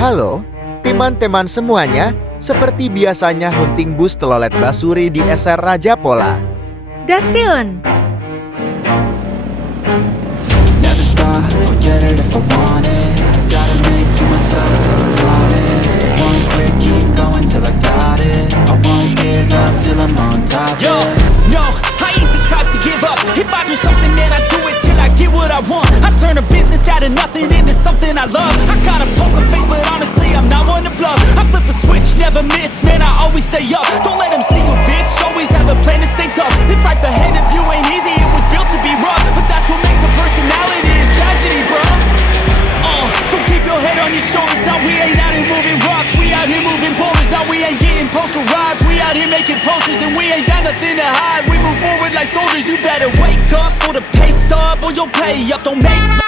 Halo, teman-teman semuanya, seperti biasanya hunting bus telolet basuri di SR Rajapolah. Gaskeun! Never stop, I'll get it if I want it. Gotta make to myself a promise. I won't quit, keep going till I got it. I won't give up till I'm on top. Yo, no, I ain't the type to give up. If I do something, man, I do it till I get what I want. I turn a business out of nothing into something I love. I got a poker face, but honestly, I'm not one to bluff. I flip a switch, never miss, man, I always stay up. Don't let them see you, bitch, always have a plan to stay tough. This life ahead of you ain't easy, it was built to be rough. But that's what makes a personality, is tragedy, bro. So keep your head on your shoulders. Now we ain't out here moving rocks, we out here moving boulders. Now we ain't getting posterized, we out here making posters. And we ain't got nothing to hide, we move forward like soldiers. You better wake up for the pay stub or you'll pay up. Don't make